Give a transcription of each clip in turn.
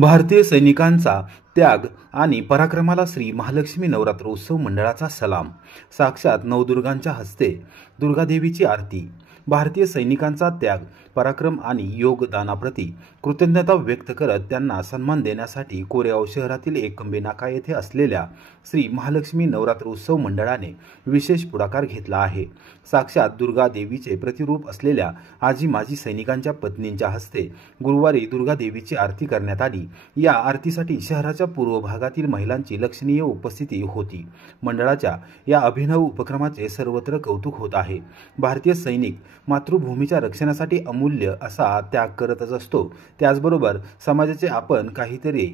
भारतीय सैनिकांचा त्याग आणि पराक्रमाला श्री महालक्ष्मी नवरात्र उत्सव मंडळाचा सलाम। साक्षात नवदुर्गांच्या हस्ते दुर्गादेवीची आरती। भारतीय सैनिकांचा त्याग, पराक्रम आणि योगदानाप्रती कृतज्ञता व्यक्त करत त्यांना सन्मान देण्यासाठी कोरेगाव शहरातील एकंबे नाका येथे असलेल्या श्री महालक्ष्मी नवरात्र उत्सव मंडळाने विशेष पुढाकार घेतला आहे। साक्षात दुर्गा देवीचे प्रतिरूप असलेल्या आजी माजी सैनिकांच्या पत्नींच्या हस्ते गुरुवारी दुर्गा देवीची आरती करण्यात आली। या आरतीसाठी शहराच्या पूर्व भागातील महिलांची लक्षणीय उपस्थिती होती। मंडळाच्या या अभिनव उपक्रमाचे सर्वत्र कौतुक होत आहे। भारतीय सैनिक मातृभूमीच्या रक्षणासाठी अमूल्य असा त्याग करतच असतो, त्याचबरोबर समाजाचे आपण काहीतरी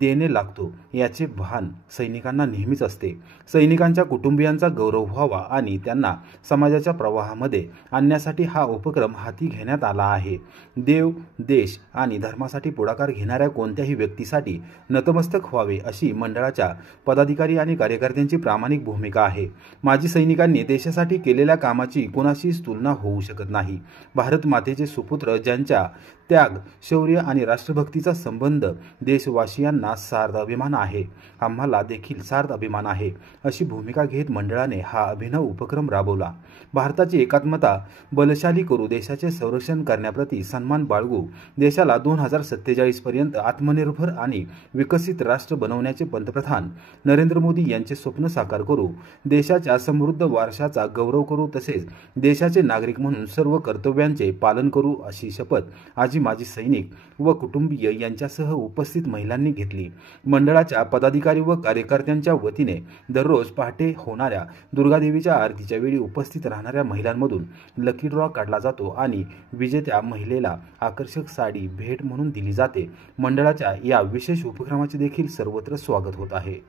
देणे लागतो याचे भान सैनिकांना नेहमीच असते। सैनिकांच्या कुटुंबियांचा गौरव व्हावा आणि त्यांना समाजाच्या प्रवाहामध्ये आणण्यासाठी हा उपक्रम हाती घेण्यात आला आहे। देव, देश आणि धर्मासाठी पुढाकार घेणाऱ्या कोणत्याही व्यक्तीसाठी नतमस्तक व्हावे अशी मंडळाच्या पदाधिकारी आणि कार्यकर्त्यांची प्रामाणिक भूमिका आहे। माजी सैनिकांनी देशासाठी केलेल्या कामाची कोणाशीच तुलना होऊ शकत नाही। भारत मातेचे सुपुत्र ज्यांच्या त्याग, शौर्य आणि राष्ट्रभक्तीचा संबंध देशवासियांना सार्थ अभिमान आहे, आम्हाला देखील सार्थ अभिमान आहे, अशी भूमिका घेत मंडळाने हा अभिनव उपक्रम राबवला। भारताची एकात्मता बलशाली करू, देशाचे संरक्षण करण्याप्रती सन्मान बाळगू, देशाला 2047 पर्यंत आत्मनिर्भर आणि विकसित राष्ट्र बनवण्याचे पंतप्रधान नरेंद्र मोदी यांचे स्वप्न साकार करू, देशाच्या समृद्ध वारशाचा गौरव करू, तसेच देशाचे नागरिक म्हणून सर्व कर्तव्यांचे पालन करू अशी शपथ आजी माजी सैनिक व कुटुंबीय यांच्यासह उपस्थित महिलांनी घेतली। मंडळाच्या पदाधिकारी व कार्यकर्त्यांच्या वतीने दररोज पहाटे होणाऱ्या दुर्गादेवीच्या आरतीच्या वेळी उपस्थित राहणाऱ्या महिलांमधून लकी ड्रॉ काढला जातो आणि विजेत्या महिलेला आकर्षक साडी भेट म्हणून दिली जाते। मंडळाच्या या विशेष उपक्रमाचे देखील सर्वत्र स्वागत होत आहे।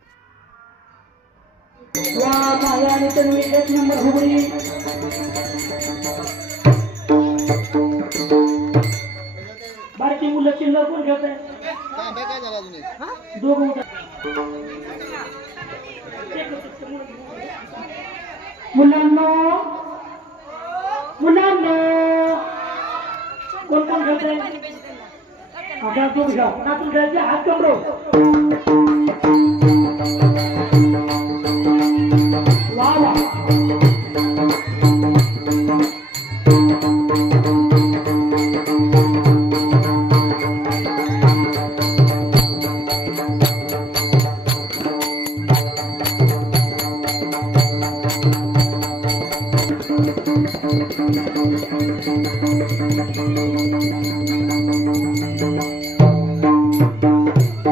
बारकी मुलं चिल्लर कोण घेत आहे? दोघं मुलांना कोण कोण घेत आहे? आता दोघ घ्या, नातून घ्यायचे हात कमरो वा वा।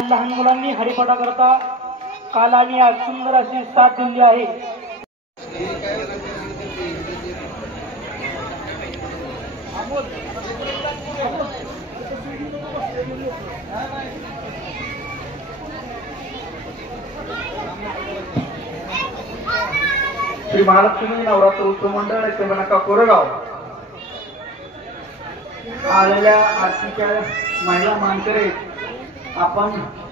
लहान मुलांनी हरिपाठा करता काल आणि आज सुंदर अशी साथ दिली आहे। श्री महालक्ष्मी नवरात्र उत्सव मंडळ एकंबे नाका कोरेगाव आलेल्या आरतीच्या महिला मानकरी आपण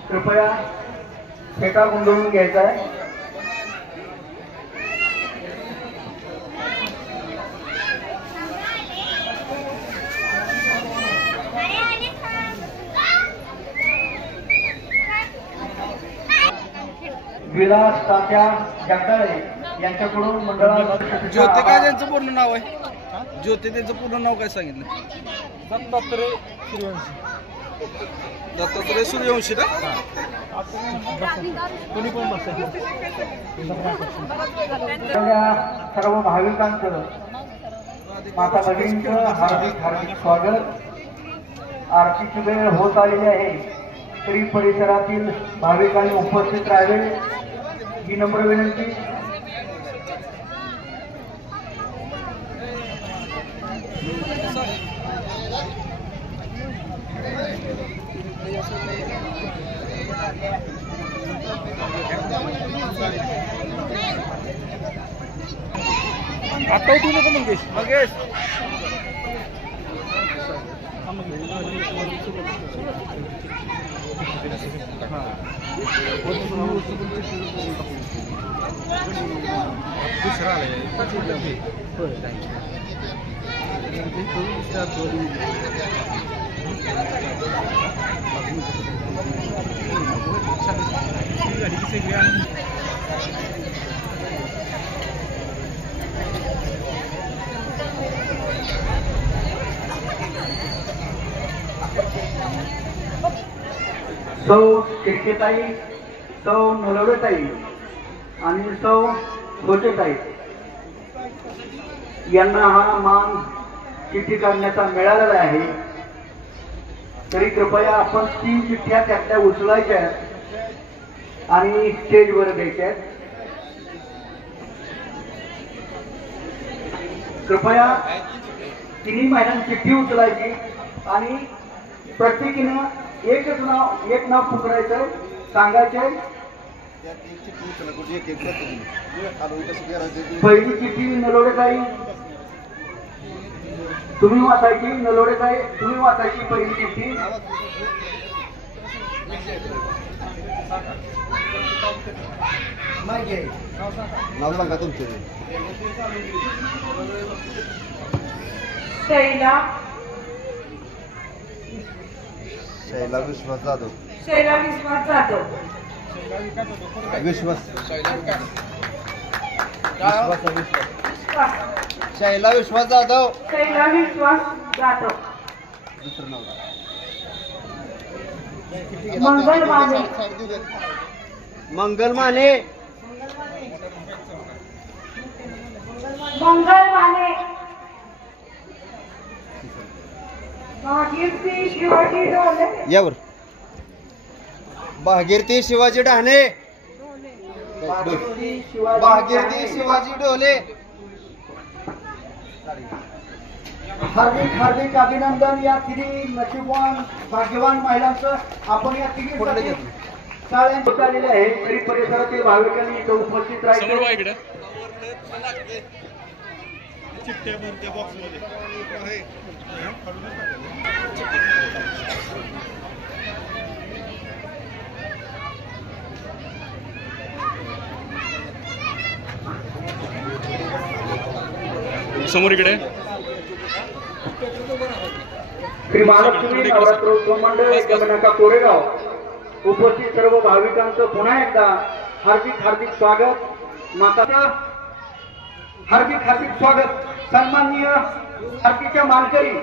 कृपया फेटा गुंडवून घ्यायचा आहे। विलास तात्या जगदाळे यांच्याकडून मंडळाला ज्योती काय त्यांचं पूर्ण नाव आहे? ज्योती त्यांचं पूर्ण नाव काय सांगितलं? दत्तात्रय सूर्यवंशी ना? सर्व भाविकांचं माता भगिनींचं हार्दिक हार्दिक स्वागत। आरतीची वेळ होत आलेली आहे, तरी परिसरातील भाविकांनी उपस्थित राहावे ही नम्र विनंती। आता उठू नको मंगेश। दुसरा सौ शिर्केताई, सौ नलवडेताई आणि सौ खोचेताई यांना हा मान चिठ्ठी काढण्याचा मिळालेला आहे. तरी कृपया आपण 3 चिठ्ठ्या त्यातल्या उचलायच्या आणि स्टेजवर द्यायच्या. कृपया तिन्ही महिलांची चिठ्ठी उचलायची आणि प्रत्येकीनं एक नाव पुकारायचं, सांगायचं. पहिली चिठ्ठी नलोडेताई तुम्ही वाचायची. नलोडेताई तुम्ही वाचायची पहिली चिठ्ठी. नाव सांगा तुमचे. शैला विश्वास जाधव. शैला विश्वास जाधव. विश्वास शैला विश्वास जाधव. शैला विश्वास जाधव. दुसरं नाव मंगल माने. मंगल माने. मंगल माने. भागीरथी शिवाजी डोले. यावर भागीरथी शिवाजी डहाणे. भागीरथी शिवाजी डोले. हार्दिक हार्दिक अभिनंदन या तिन्ही नशीबवान भाग्यवान महिलांचं. आपण या तिन्ही शाळेत आलेले आहे. तरी परिसरातील भाविकांनी इथं उपस्थित राहायचे. समोर इकडे श्री महालक्ष्मी नवरात्रोत्सव मंडळ गमनाका कोरेगाव उपस्थित सर्व भाविकांचं पुन्हा एकदा हार्दिक हार्दिक स्वागत. माताचं हार्दिक हार्दिक स्वागत. सन्माननीय आरतीच्या मानकरी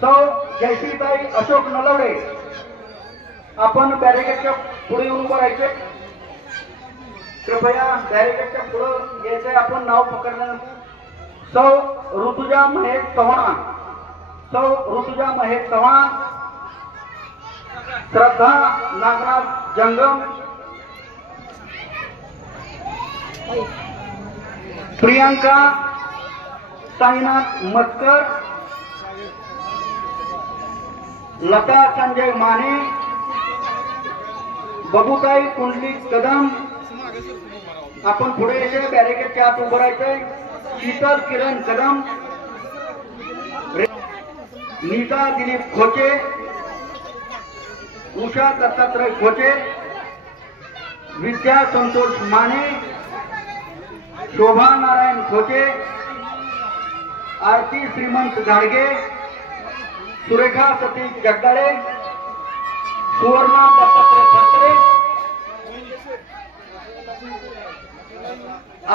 सौ जयश्रीताई अशोक नलवडे आपण बॅरिकेडच्या पुढे येऊन उभं राहायचे. कृपया बॅरिकेडच्या पुढे यायचंय. आपण नाव पकडल्यानंतर सौ ऋतुजा महेश चव्हाण. सौ ऋतुजा महेश चव्हाण. श्रद्धा नागनाथ जंगम. प्रियांका साईनाथ मस्कर. लता संजय माने. बबुताई कुंडली कदम. आपण पुढे यायचे. बॅरिकेडच्या आत उभं राहायचंय. शीतल किरण कदम. नीता दिलीप खोचे. उषा दत्तात्रय खोचे. विद्या संतोष माने. शोभा नारायण खोचे. आरती श्रीमंत झाडगे. सुरेखा सतीश जगदाळे. सुवर्णा दत्तात्रय फडतरे.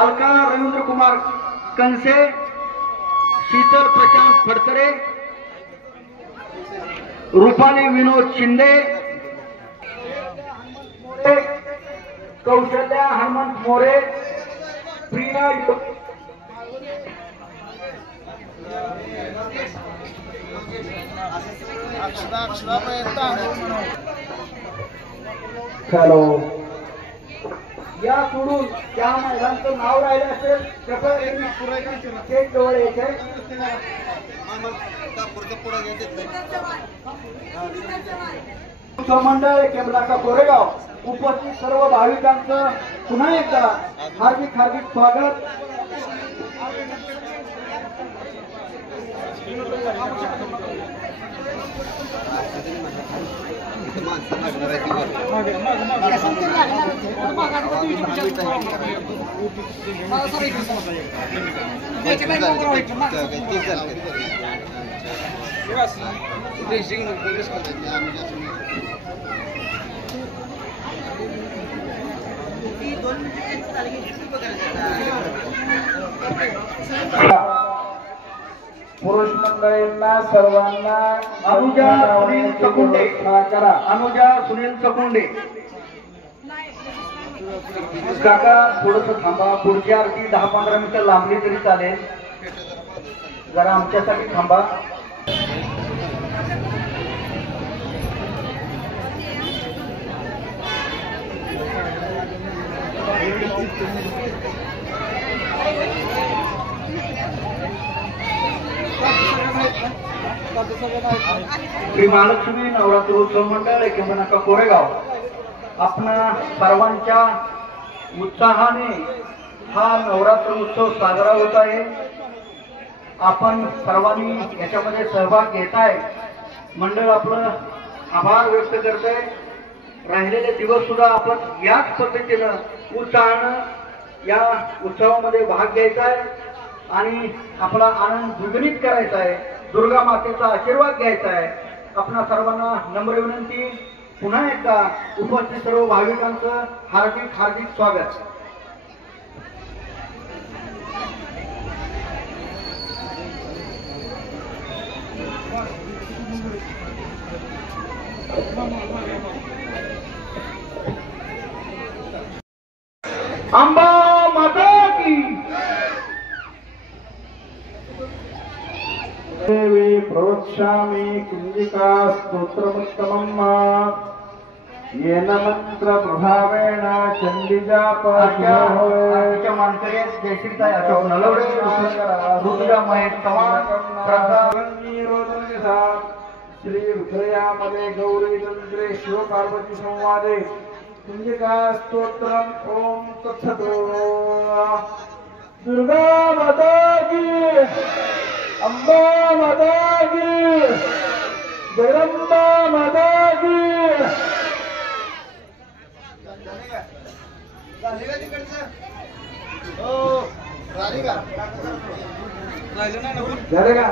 अलका रवींद्र कुमार कंसे. शीतल प्रशांत फडतरे. रुपाली विनोद शिंदे. कौशल्या हनुमंत मोरे. प्रिया हॅलो. या सोडून त्या महिलांचं नाव राहिलं असेल कृपया स्टेज जवळ यायचंय. मंडळ केमलाका कोरेगाव उपस्थित सर्व भाविकांचं पुन्हा एकदा हार्दिक हार्दिक स्वागत. पुरुष मंडळींना सर्वांना अनुजा सुनील चकुंडे करा. अनुजा सुनील चकुंडे काका थोडस थांबा. पुढची आरती 10-15 मिनिटं लांबली तरी चालेल. जरा आमच्यासाठी थांबा. श्री महालक्ष्मी नवरात्रोत्सव मंडळ एकंबनाका कोरेगाव आपणा सर्वांच्या उत्साहाने हा नवरात्र उत्सव साजरा होत आहे. आपण सर्वांनी याच्यामध्ये सहभाग घेताय. मंडळ आपलं आभार व्यक्त करतंय. राहिलेले दिवस सुद्धा आपण याच पद्धतीनं उत्साहानं या उत्सवामध्ये भाग घ्यायचा आहे आणि आपला आनंद द्विगुणित करायचा आहे. दुर्गा मातेचा आशीर्वाद घ्यायचा आहे. आपणा सर्वांना नम्र विनंती. पुन्हा एकदा उपस्थित सर्व भाविकांचं हार्दिक हार्दिक स्वागत. अंबा माता की देवी प्रोक्षामि कुंजिका स्तोत्रमुत्तमम् येन मंत्र प्रभावेण चंडीजाप आजच्या मानकरी जयश्रीताई अशोक नलवडे ऋतुजा महेश चव्हाण श्रद्धा श्री हृदयामध्ये गौरी तंत्रे शिव पार्वती संवादे कुंजिका स्तोत्रम ओम तत्सत्. दुर्गा माता की, अंबा माता की, जगदंबा माता की. झाले का?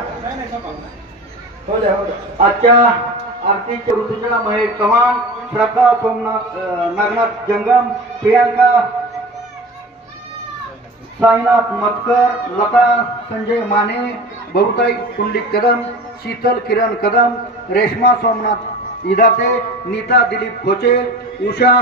आजच्या आरतीच्या ऋतुजा महेश चव्हाण, श्रद्धा सोमनाथ नागनाथ जंगम, प्रियांका साईनाथ मतकर, लता संजय माने, बहुताई कुंडलिक कदम, शीतल किरण कदम, रेश्मा सोमनाथ इदाते, नीता दिलीप खोचे, उषा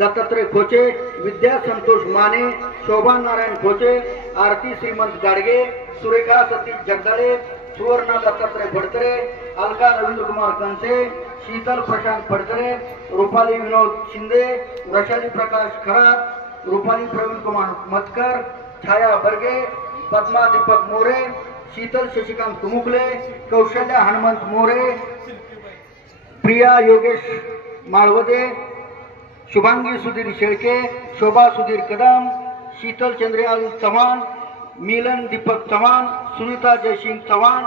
दत्तात्रय खोचे, विद्या संतोष माने, शोभा नारायण खोचे, आरती श्रीमंत गाडगे, सुरेखा सतीश जगदाळे, सुवर्णा दत्तात्रय फडतरे, अलका रवींद्र कुमार कंसे, शीतल प्रशांत फडतरे, रुपाली विनोद शिंदे, वैशाली प्रकाश खरात, रुपाली प्रवीण कुमार मतकर, छाया बर्गे, पद्मा दीपक मोरे, शीतल शशिकांत कुमुकले, कौशल्या हनुमंत मोरे, प्रिया योगेश माळवदे, शुभांगी सुधीर शेळके, शोभा सुधीर कदम, शीतल चंद्रयाल चव्हाण, मिलन दीपक चव्हाण, सुनीता जयसिंग चव्हाण,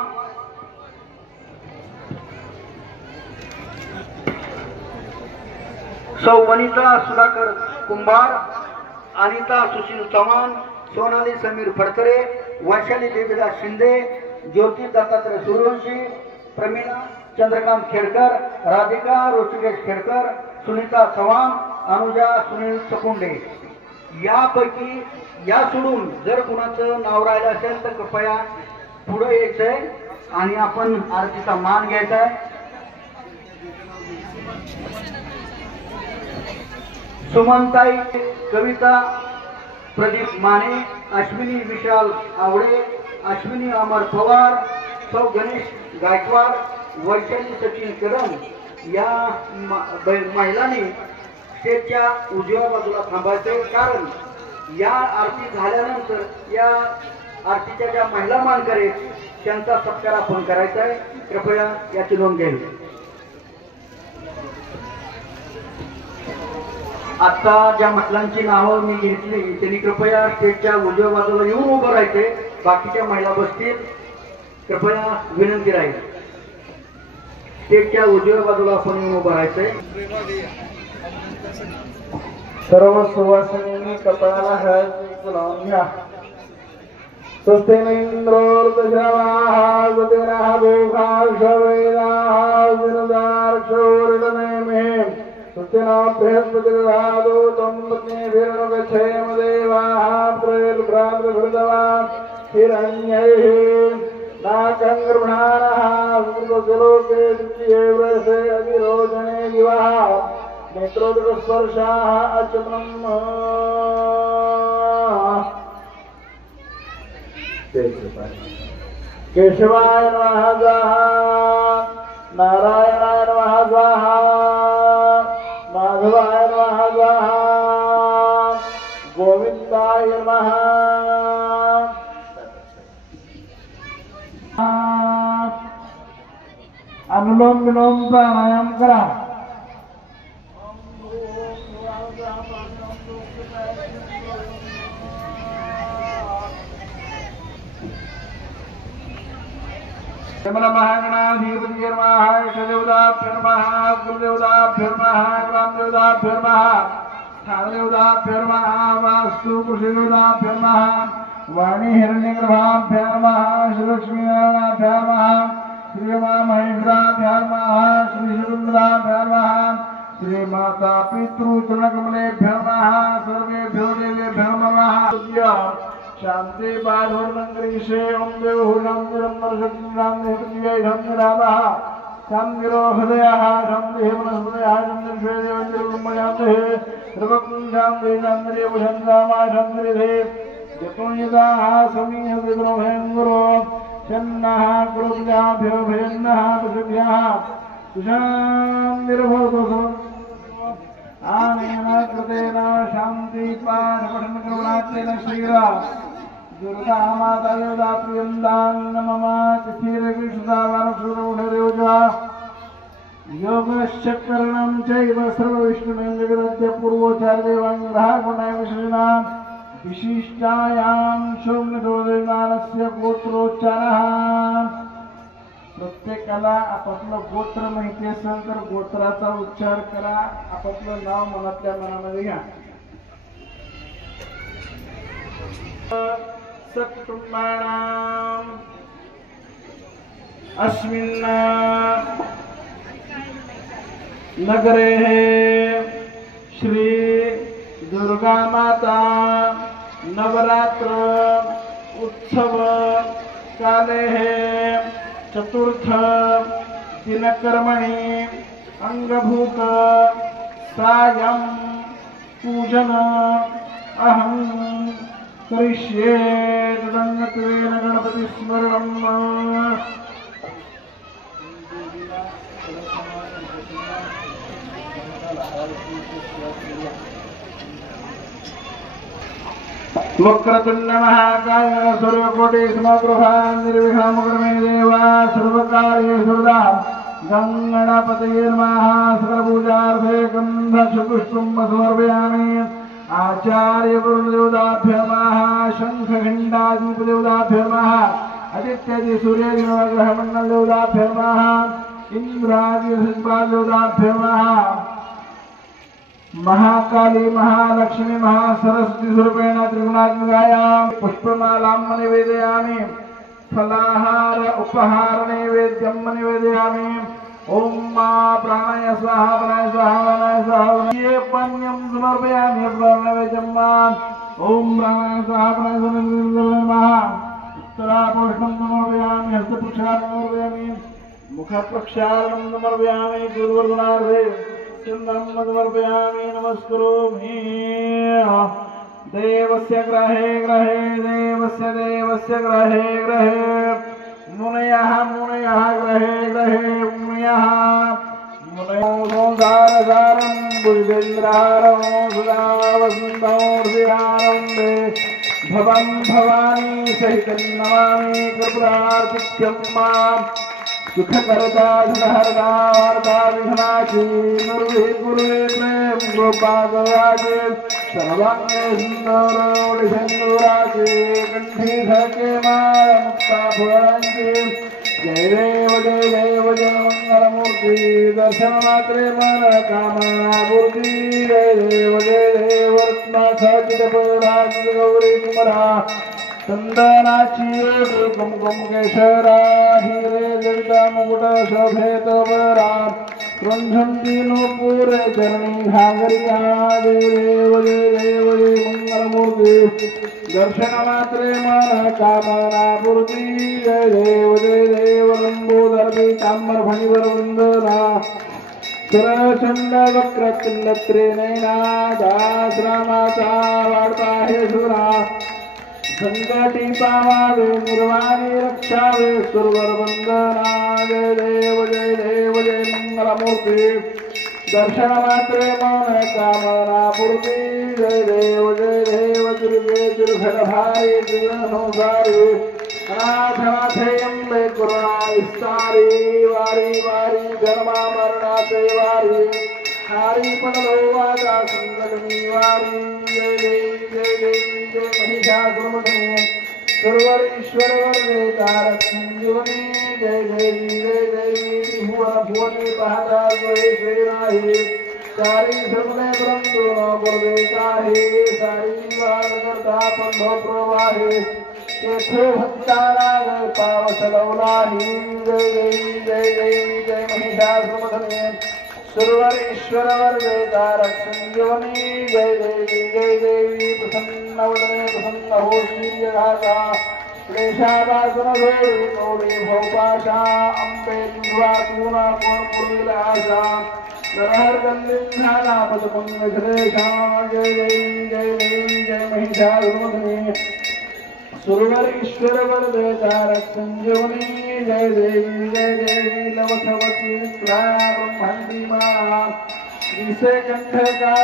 सौ वनिता सुधाकर कुंभार, अनिता सुशील चव्हाण, सोनाली समीर फडतरे, वैशाली देवीदास शिंदे, ज्योती दत्तात्रय सूर्यवंशी, प्रमीला चंद्रकांत खेडकर, राधिका ऋषिकेश खेडकर, सुनीता चव्हाण, अनुजा सुनील चकुंडे. यापैकी या सोडून जर कुणाचं नाव राहिलं असेल तर कृपया पुढे यायचंय आणि आपण आरतीचा मान घ्यायचा आहे. सुमनताई कविता प्रदीप माने, अश्विनी विशाल आवडे, अश्विनी अमर पवार, सौ गणेश गायकवाड, वैशाली सचिन कदम या महिलांनी स्टेजच्या उजव्या बाजूला थांबायचे. कारण या आरती झाल्यानंतर या आरतीच्या ज्या महिला मानकरी त्यांचा सत्कार आपण करायचा आहे. कृपया याची नोंद घ्यावी. आता ज्या महिलांची नावं मी घेतली त्यांनी कृपया स्टेजच्या उजव्या बाजूला येऊन उभं राहायचे. बाकीच्या महिला बसतील. कृपया विनंती राहील. स्टेजच्या उजव्या बाजूला आपण येऊन उभं राहायचंय. सर्व सुवासिनींनी कपाळाला हळद लावून घ्या. स्वस्तेनेंद्रोर्दशवाः स्वस्तिनो बृहस्पतिर्वादो तम्पत्नीभिर्नुगच्छेम देवाः प्रयल्भ्रान्तभृतवान् हिरण्यैः नाकं गृह्णानः सुकृतलोके द्वितीये वर्षे अधिरोचने दिवः नेत्रोदकस्पर्शाः अच्युतम् केशवाय नमः स्वाहा नारायणाय नमः स्वाहा माधवाय नमः स्वाहा गोविंदाय नमः अनुलोम विलोम प्राणायाम करा महागणाधिपति इष्टदेवताभ्यो कुलदेवताभ्यो ग्रामदेवताभ्यो स्थानदेवताभ्यो वास्तु कुशदेवताभ्यो वाणी हिरण्यगर्भाभ्यो नमः श्रीलक्ष्मीनारायणाभ्यो नमः श्रीमामहेश्वराभ्यो नमः श्रीशुरुद्राभ्यो नमः श्रीमाता पितृचरणकमलेभ्यो नमः सर्वेभ्यो देवेभ्यो नमः शांति बाधुर्नंगरीशे ओम देवहुलं निर्मलशक्तिरामदेवतीयैधम्यरामः शान्तिरो हृदयः शान्तिः मनस्पतयः शान्तिर्श्वेदेवञ्जलिर्ब्रह्मशान्तिः सर्वं शान्तिः शान्तिरेव शान्तिरामा शान्तिरिधे यतो यदाः समीहृद्रोहेङ्गुरो शन्नः कुरुभ्याभ्यो भयन्नः पशुभ्यः सुशान्तिर्भवतु आनेन कृतेन शान्ति पाठपठन करुणातेन श्रीराम दुर्गा माता योदा प्रियंदान मम तिथिरविष्णुदावानक्षुरौढरेवजा योगश्चक्रणं चैव सर्वविष्णुमें जगदद्य पूर्वोच्चारदेवाङ्ग्रहागुणाय विशेषणा विशिष्टायां शोभनदोदेवानस्य गोत्रोच्चारः प्रत्येकाला आपापलं गोत्र माहिती असेल तर गोत्राचा उच्चार करा आपापलं नाव मनातल्या मनामध्ये घ्या सत्कुटुंबानां अस्मिन् नगरे श्री दुर्गा माता नवरात्र उत्सव काले चतुर्थ दिनकर्मणि अंगभूत सायं पूजन अहं करिष्ये तदंगत्वेन गणपति स्मरणम् वक्रतुंड महाकाय सूर्यकोटि समप्रभा निर्विघ्नं कुरु मे देवा सर्वकार्येषु सर्वदा गणपतये नमः सकलपूजार्थे गन्धपुष्पं समर्पयामि आचार्य गुरुदेवताभ्यो नमः शंखघण्टादीपदेवताभ्यो नमः आदित्यादि सूर्यादि नवग्रह मंडल देवताभ्यो नमः इंद्रादि देवताभ्यो नमः महाकाली महालक्ष्मी महासरस्वती स्वरूपेण त्रिगुणात्मिकायां पुष्पमालां निवेदयामि फलाहार उपहार नैवेद्यं निवेदयामि ओम मा प्राणाय स्वाहा प्राणाय स्वाहा प्राणाय स्वाहा ये पन्यं समर्पयामि नैवेद्यं मा ओम प्राणाय स्वाहा प्राणाय स्वाहा उत्तरापोष्णं समर्पयामि हस्तप्रक्षालनं समर्पयामि मुखप्रक्षालनं समर्पयामि गुरुवर्गुणार्थे चंदनं समर्पयामि नमस्करोमि देवस्य ग्रहे ग्रहे देवस्य ग्रहे ग्रहे मुनयः ग्रहे ग्रहे मुनयः संसारसारं बुद्धेन्द्रहारं सदा वसन्तोर्विहारं भवं भवानी सहितं नमामि कृपातिथ्यं मां सुखकरता सुखहरता वार्ता विघ्नाची निर्भीक गुरुवे प्रेम गोपालराजे सर्वांगे सुंदर सिंदूराचे कंठी धके माळ मुक्ता फळांचे जय देव जय मंगलमूर्ती दर्शन मात्रे मन कामना मूर्ती जय देव रत्ना सचित पराज गौरी कुमरा चंदनाची कुमकुम केशरा हिरे जगदा मुकुट शोभेत बरा रंझंती नूपुर चरणी घागरिया जय देव जय देव जय मंगलमूर्ती दर्शन मात्रे मन कामना पूर्ती जय देव लंबोदर पीतांबर फणिवर वंदना सरचंड वक्र किल्लत्रे नैना दास रामाचा वाढता हे सुरा संकटी पावावे निर्वाणी रक्षावे सुरवर वंदना जय देव जय मंगलमूर्ती दर्शन मात्रे मन कामना पूर्ती जय देव दुर्गे दुर्घट भारी दुर्गनोसारी अनाथनाथे अंबे करुणा विस्तारी वारी वारी जन्मा मरणाचे वारी हारी पडलो वाजा संगणी वारी जय महिषासुरमर्दिनी सर्वर ईश्वर वर्गे तारक संजीवनी जय देवी भुवन भुवने पाहता जय नाही सारी सर्वने ब्रह्मो गुरुदे काहे सारी वार करता पंधो प्रवाहे तेथे भक्तारा पावसलवलाही जय महिषासुरमर्दिनी सर्वर ईश्वर वर्गे तारक संजीवनी जय देवी प्रसन्न वदने प्रसन्न हो श्रीयघाता क्लेशादासन धोरी कौडी भौपाशा अंबे तुझा तुना कोण पुरील आशा नरहर गंधिंधाना पदपुण्य श्रेषा जय महिषासुरमर्दिनी सुरवर ईश्वर वर्गे तारक संजीवनी जय देवी लवथवती ब्रह्मांडी मा जिसे कंठ का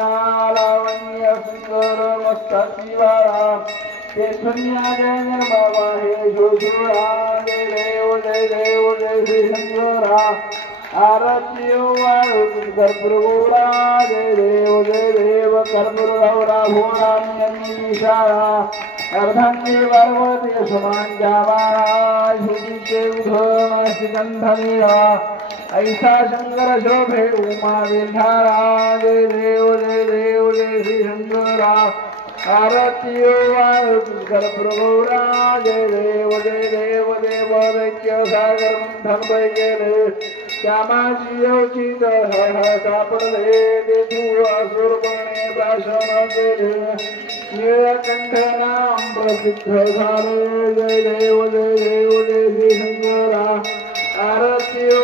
त्रिज्वालावण्य सुंदर मस्तकी वाला केसरिया जय निर्ममा हे जोजुरा जय देव जय श्री शंकरा आरतियो कर्पूरा जय देव कर्पूरौरा भोरा निशारा अर्धांगी पार्वती समान जावारा झुटीचे उधळ गंधनीरा ऐसा शंकर शोभे उमा विधारा जय देव जय श्री शंकरा आरतियो कर्पूरौरा जय देव दैक्य सागर मंथन वै गेले श्यामाची अवचित सापडले तेथू असुरपणे भाषण केले नीलकंठ नाम प्रसिद्ध झाले जय देव जय श्री शंकरा आरतियो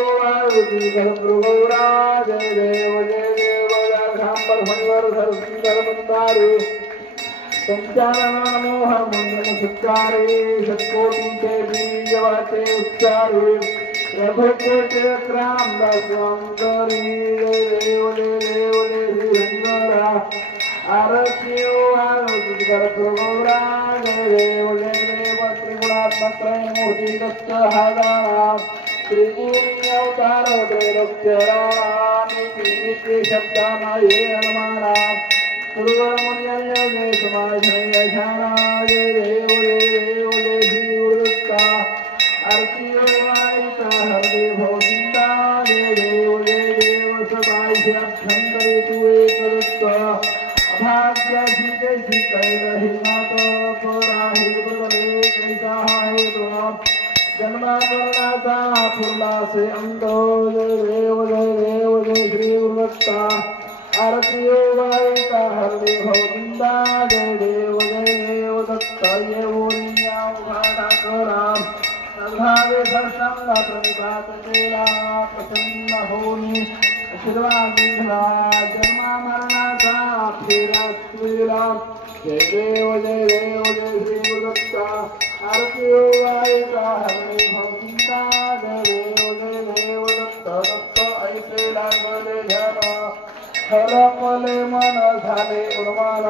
कर्पूरौरा जय देव शांबर फणिवर सरसिंगर मंदारू संचालन मोह मंगल सुत्कारे षटकोटीचे बीज वाचे उच्चारे रघुकोटे क्रांदास्वांतरी जय देव श्री शंकरा आरतियो कर्पूरौरा जय देव त्रिगुणात्मक त्रयमूर्ति दत्त हादारा त्रिगुणी अवतार त्रैलोक्यरा नित्य शब्दामये हनुमाना जय समाजय झाना जय देव श्री गुरुदत्ता आरतियो वाईता हरदे भौजिंदा जय देव सदाई अक्षंतरे तू एक दत्ता अभाग्याची कैसी कैलही नाथ पराही बदले कैसा आहे तो जन्मा मरणाचा फुरलासे अंत जय देव श्री गुरुदत्ता आरतियो वाईता हरदे भौजिंदा जय देव दत्ता येऊनिया उघाडा करा नधावे दर्शनला प्रणिपात केला प्रसन्न होनी आशीर्वाद दिला जन्मा मरणाचा फेरा स्वीला जय देव श्री गुरुदत्ता आरतियो वाईता हरदे भौजिंदा जय देव दत्ता ऐसे लागले ध्यान फलफले मन झाले उर्मान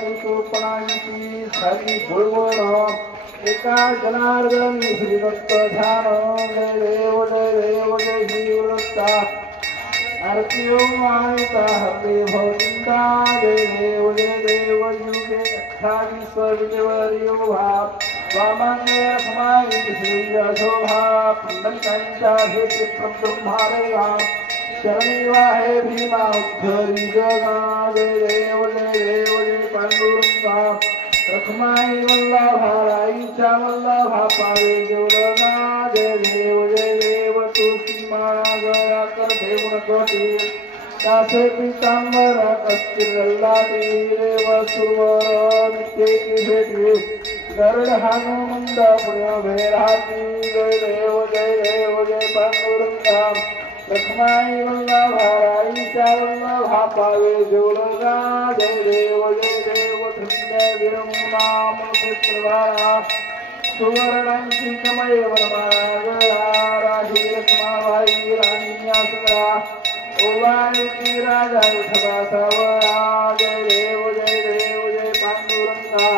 नितूपणांची झाली बुळवण एका जनार्दनी श्रीदत्त ध्यान जय देव श्री गुरुदत्ता आरतियो वाईता हरदे भौजिंदा जय देव युगे 28 विजेवरीयो भाव वामंगे समाई श्री शोभा पुंडलिकांच्या हेतु ब्रह्मारेवा शरणी वाहे भीमा उद्धरी जगा जय देव पांडुरंगा रखमाई वल्लभा राईच्या वल्लभा पावे देवलगा जय देव तुळशी गया कर देवुन कोटी तासे पीतांबर कस्तिरल्लादी देव सुवर नित्य की भेटी गरुड हनुमंत प्रभेराती जय देव जय पांडुरंगा लक्ष्माई वल्लभाराई वल्लभा पावे जोरगा जय देव धन्य विरमुनाम क्षेत्रवारा सुवर्णांची कमय वरमाला राही लक्ष्माबाई राणीयासरा ओवाळी की राजा सभा सावरा जय देव जय पांडुरंगा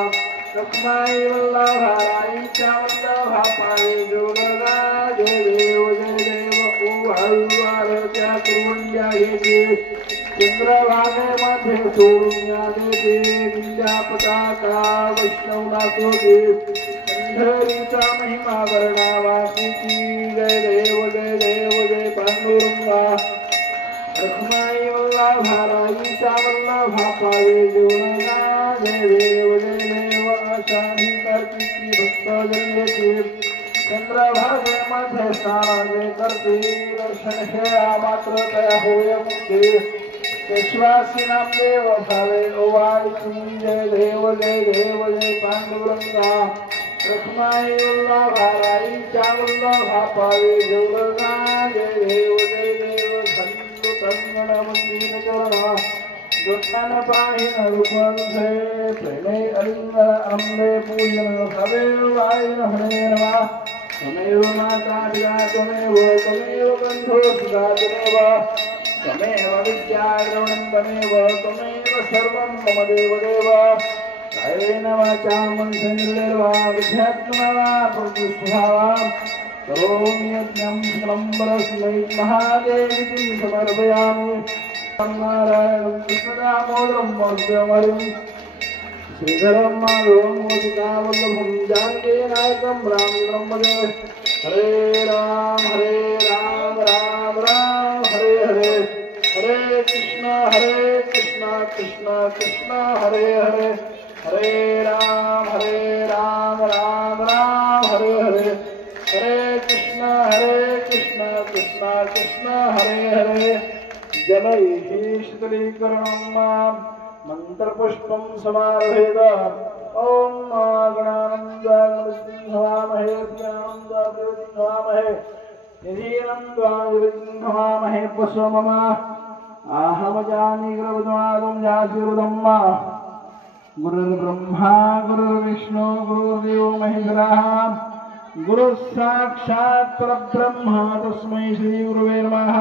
लक्ष्माई वल्लभाराई वल्लभा पावे जोरगा जय देव हळूवारच्या कुरुंड्या येते चंद्रभागेमध्ये सोडून याने दिल्या पताका वैष्णवना सोडे पंढरीचा महिमा वर्णावाची जय देव पांडुरंगा लक्ष्माई वल्लभाराईचा वल्लभा पावे जोडगा जय देव आशाही कार्तिकी भक्तजन येते चंद्रभागेमध्ये स्नान करते दर्शन खेळा मात्र तया होय मुक्ती विश्वासी नामदेव भावे ओवाळी जय देव पांडुरंगा लक्ष्माई वल्लभाराईच्या वल्लभा पावे जोडगा जय देव धन्य कंगण मंदिर करणा दुष्टान पाहिन रूपन से प्रेमे अलिंग अम्बे पूजन भवे वायन हरे नमः तमेव माता पिता तमेव बंधु सुधा तमेव विद्या द्रवणं तमेव सर्वं मम देव कायेन वाचा मनसेन्द्रियर्वा विद्यात्मना प्रतिष्ठावा करोमि यज्ञं सकलं महादेवीं समर्पयामि नारायणं कृष्णदामोदरं मौर्यमरिं श्रीधरं माधवं मोदिकावल्लभं जानकीनायकं रामं भजे हरे राम राम राम हरे हरे हरे कृष्ण कृष्ण कृष्ण हरे हरे हरे राम राम हरे हरे हरे कृष्ण कृष्ण हरे हरे जनैः शीतलीकरणं मंत्रपुष्पं समारभेद ओम गणानंदागमस्मिन् हवामहे ज्ञानंदाभिवृद्धिं हवामहे निधीनंदाभिवृद्धिं हवामहे पशो मम आहमजामि गुरुर्ब्रह्मा जातिर्ब्रह्मा गुरुर्ब्रह्मा गुरुर्विष्णु गुरुर्देवो महेश्वरः गुरुसाक्षात् परब्रह्म तस्मै श्री गुरुवे नमः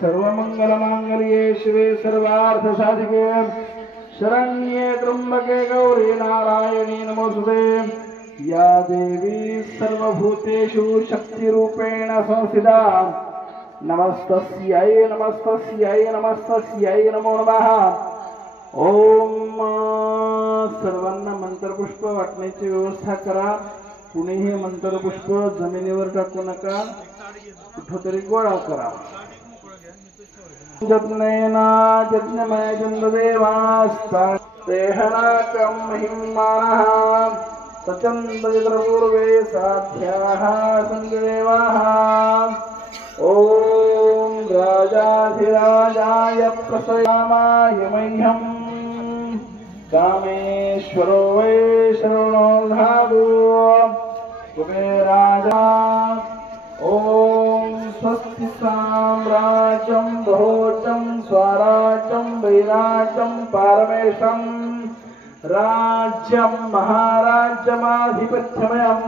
सर्वमंगलमांगल्ये शिवे सर्वार्थसाधिके शरण्ये त्र्यंबके गौरी नारायणी नमोस्तुते या देवी सर्वभूतेषु शक्तिरूपेण संस्थिता नमस्तस्यै नमो नमः ओम सर्वांना मंत्रपुष्प वाटण्याची व्यवस्था करा कुणीही मंत्रपुष्प जमिनीवर टाकू नका कुठेतरी गोळा करा जज्ञेना जज्ञमय चंद्रदेवास्ता तेहनाकं महिमानः सचन्दपूर्वे साध्याः सन्देवाः ॐ राजाधिराजाय प्रसयामाय मह्यं कामेश्वरो वै शरणो धातु कुबेराजा ॐ स्वस्ति साम्राज्यं भोजं स्वराज्यं वैराज्यं पारमेशं राज्यं महाराज्यमाधिपत्यमयं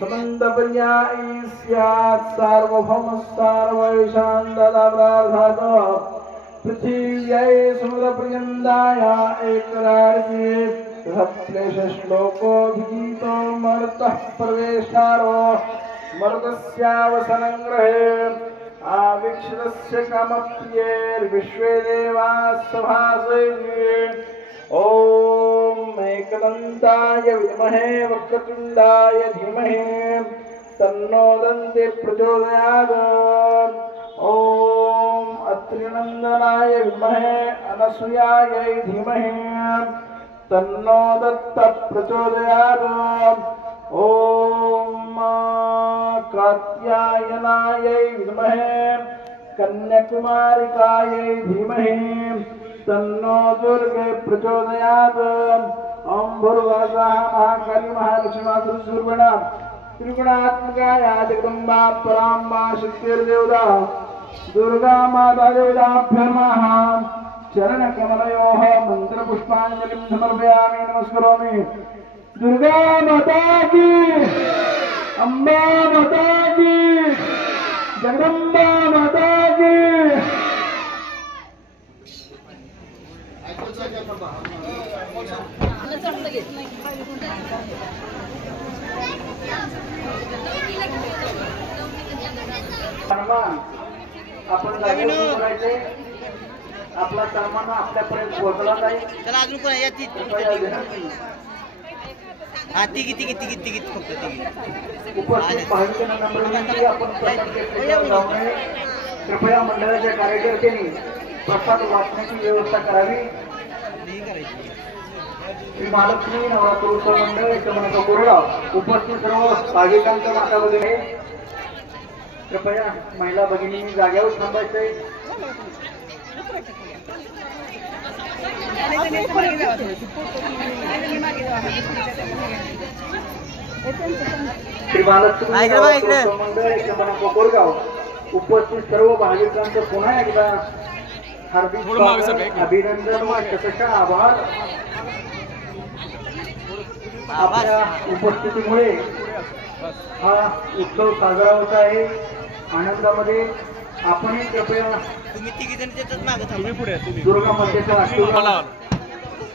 समन्तपर्यायी स्यात् सार्वभौमः सार्वैषां ददाप्रार्थातो पृथिव्यै समुद्रपर्यन्ताय एकराज्ये श्लोको मर्तः प्रवेशारो मर्तस्यावसनं ग्रहे आवीक्षितस्य कामप्रियैर्विश्वे देवाः सभासै ॐ एकदन्ताय विद्महे वक्रतुण्डाय धीमहि तन्नो दन्ति प्रचोदयात् ॐ अत्रिनन्दनाय विद्महे अनसूयायै धीमहि तन्नो दत्तः प्रचोदयात् ओम कात्यायनायै विद्महे कन्याकुमारिकायै धीमहि तन्नो दुर्गे प्रचोदयात्। ओम भूर्भुवस्सुवः महाकाली महालक्ष्मी मातृस्वरूपिणा त्रिगुणात्मकाया जगदम्बा पराम्बा शक्तिर्देवता दुर्गा माता देवताभ्यो नमः। चरणकमलयोः मन्त्रपुष्पाञ्जलिं समर्पयामि नमस्करोमि। दुर्गा माता की, अम्बा माता की, जगदम्बा माता की। सन्मान आपण जागेवर करायचे. आपला सन्मान आपल्यापर्यंत पोहोचला नाही. चला अजून कोण या तिघी फक्त उपस्थित भाविकांना नम्र विनंती, आपण प्रसाद घेतल्याशिवाय जाऊ नये. कृपया मंडळाच्या कार्यकर्त्यांनी प्रसाद वाटण्याची व्यवस्था करावी. श्री महालक्ष्मी नवरात्रोत्सव मंडळ एकमनाचा कोरडा उपस्थित सर्व भाविकांच्या मातामध्ये आहे. कृपया महिला भगिनींनी जाग्यावर थांबायचंय. श्री महालक्ष्मी नवरात्रोत्सव मंडळ एकमनाचा कोरगाव उपस्थित सर्व भाविकांचं पुन्हा एकदा हार्दिक स्वागत, अभिनंदन व शतशः आभार. आपल्या उपस्थितीमुळे हा उत्सव साजरा होत आहे. आनंदामध्ये आपणही कृपया दुर्गा मातेचा आशीर्वाद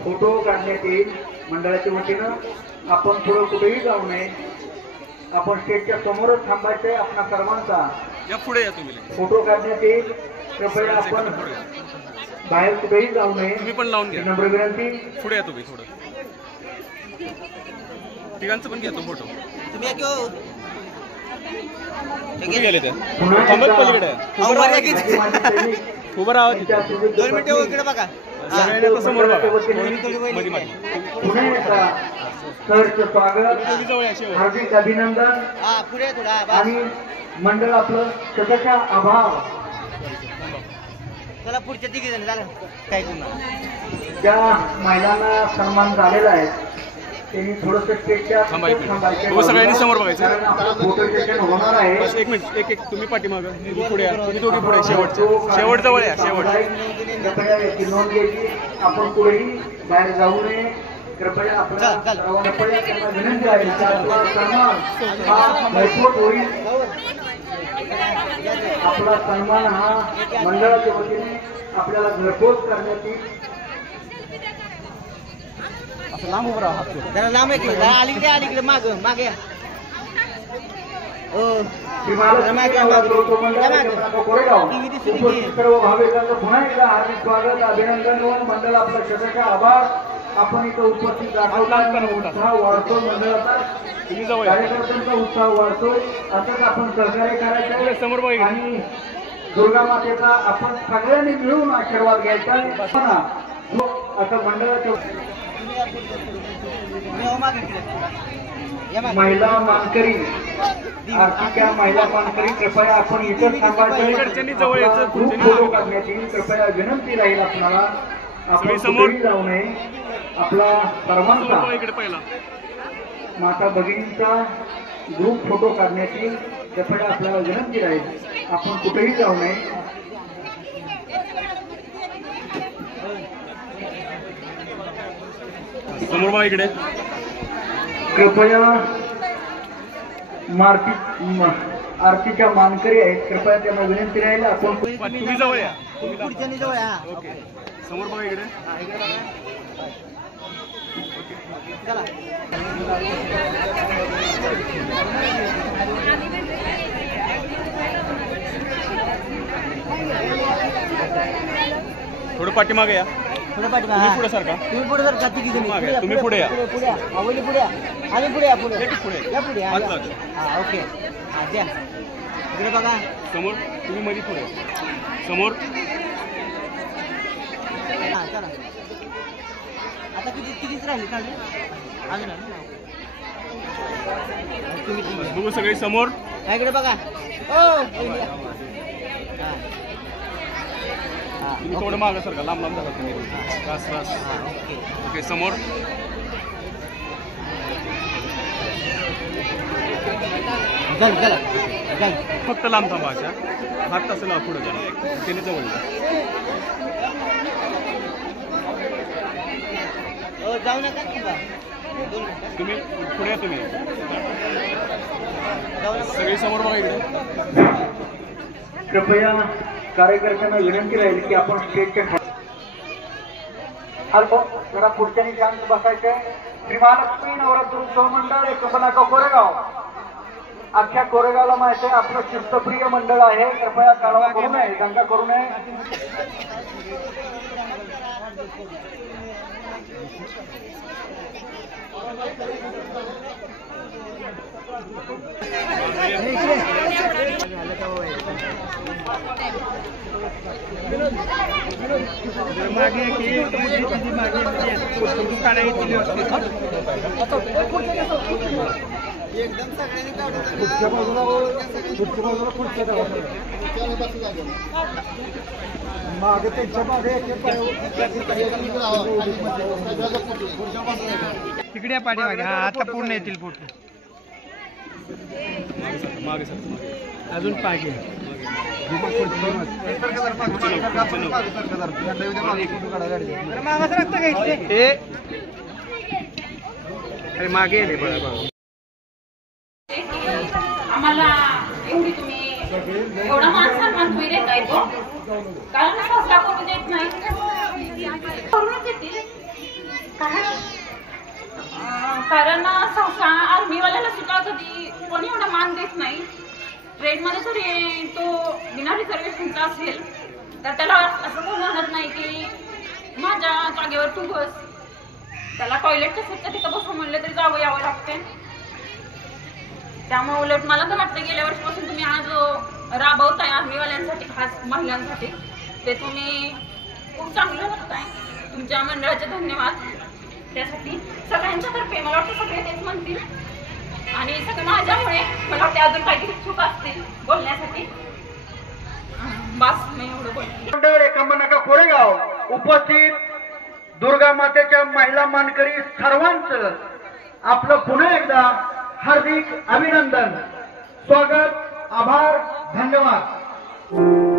फोटो काढण्यात येईल. मंडळाच्या वतीनं आपण पुढे कुठेही जाऊ नये. आपण स्टेजच्या समोरच थांबायचे. आपला सर्वांचा फोटो काढण्यात येईल. कृपया आपण बाहेर कुठेही जाऊ नये. नम्र विनंती. पुढे या तुम्ही थोडं तिघांचं पण घेतो फोटो. तुम्ही गेले ते पलीकडे उभं राहा. 2 मिनिटं इकडे बघा. समोर बघा. पुन्हा एकदा सरचं स्वागत, हार्दिक अभिनंदन आणि मंडळ आपलं शतशः आभार. चला पुढच्या तिघी जण झालं काय ज्या महिलांना सन्मान झालेला आहे त्यांनी थोडस स्टेजच्या सगळ्यांनी समोर बघायचं. कारण आपलं फोटो सेशन होणार आहे. एक मिनिट एक तुम्ही पाठीमागं पुढे या. तुम्ही दोघी पुढे शेवट जवळ या. कृपया याची नोंद घ्यायची. आपण कुठेही बाहेर जाऊ नये. कृपया आपल्या सर्वांना विनंती आहे. आपला सन्मान हा घरपोच होईल. आपला सन्मान हा मंडळाच्या वतीने आपल्याला घरपोच करण्यात येईल. लांब उभं राहा. जरा लांब अलीकडे माग या. सर्व भाविकांचं पुन्हा एकदा हार्दिक स्वागत, अभिनंदन व मंडळ आपला शतशः आभार. आपण इथं उपस्थित उत्साह वाढतो. मंडळाचा कार्यकर्त्यांचा उत्साह वाढतोय. असंच आपण सहकार्य करायचं आणि दुर्गा मातेचा आपण सगळ्यांनी मिळून आशीर्वाद घ्यायचा. असं मंडळाचं महिला मानकरी, आरतीच्या महिला मानकरी कृपया आपण इथं थांबायचं. ग्रुप फोटो काढण्यात येईल. कृपया विनंती राहील आपल्याला. आपण समोर जाऊ नये. आपला सर्वांचा माता भगिनींचा ग्रुप फोटो काढण्यात येईल. कृपया आपल्याला विनंती राहील. आपण कुठेही जाऊ नये. समोर बघा इकडे. कृपया आरतीच्या मानकरी आहेत. कृपया त्यांना विनंती राहील. आपण तुम्ही जवळ या. पुढच्या जवळ या. ओके समोर बघा इकडे. चला थोडं पाठीमागे या. पुढे पुढे सारखा. तुम्ही पुढे सारखा. तुम्ही पुढे या. पुढे या. पुढे या. आम्ही पुढे या. पुढे या. पुढे हा ओके. द्या इकडे बघा. समोर तुम्ही मध्ये पुढे समोर. चला आता कितीच राहिली काढली अजून. बघू सगळे समोर. इकडे बघा. तुम्ही थोडं मागं सारखा लांब लांब झाला तुम्ही. बस बस. ओके समोर. फक्त लांब थांबा अशा. हात तसं लावा पुढे जा. त्याने जवळ जा. जाऊ नका तुम्ही पुढे या. तुम्ही सगळे समोर बघा इकडे. कृपया कार्यकर्त्यांना विनंती राहील की आपण स्टेजच्या हॅलो जरा पुढच्यानी शांत बसायचंय. श्री महालक्ष्मी नवरात्र उत्सव मंडळ एकंबनाका कोरेगाव. अख्ख्या कोरेगावला माहिती आहे आपलं शिस्तप्रिय मंडळ आहे. कृपया कारवाई करू नये, दंगा करू नये. मागे एकदम सगळ्यांनी पुढच्या बाजूला मागे त्यांच्या मागे तिकडे पाठीमागे. हा आता पूर्ण येतील फोटो. मागे सर. अजून पाहिजे. मागे येते बघा. आम्हाला एवढी तुम्ही एवढा मान सन्मान तुम्ही देताय तो कारण सहसा करून देत नाही. करूनच येतील कारण सहसा आर्मीवाल्याला सुद्धा कधी कोणी एवढा मान देत नाही. ट्रेनमध्ये जरी तो बिना रिझर्वेशनचा असेल तर त्याला असं कोण म्हणत नाही की माझ्या जागेवर तू बस. त्याला टॉयलेटच्या सीटच्या तिथं बसून म्हणलं तरी जावं यावं लागते. त्यामुळे उलट मला तर वाटतं गेल्या वर्षीपासून तुम्ही आज राबवताय आर्मीवाल्यांसाठी खास महिलांसाठी ते तुम्ही खूप चांगलं करताय. तुमच्या मंडळाचे धन्यवाद त्यासाठी सगळ्यांच्यातर्फे. मला वाटतं सगळे तेच म्हणतील आणि सगळं माझ्यामुळे मला वाटते अजून काही इच्छुक असतील बोलण्यासाठी. बस मी एवढं बोलते. मंडळ एकंबनाका कोरेगाव उपस्थित दुर्गा मातेच्या महिला मानकरी सर्वांचं आपलं पुन्हा एकदा हार्दिक अभिनंदन, स्वागत, आभार, धन्यवाद.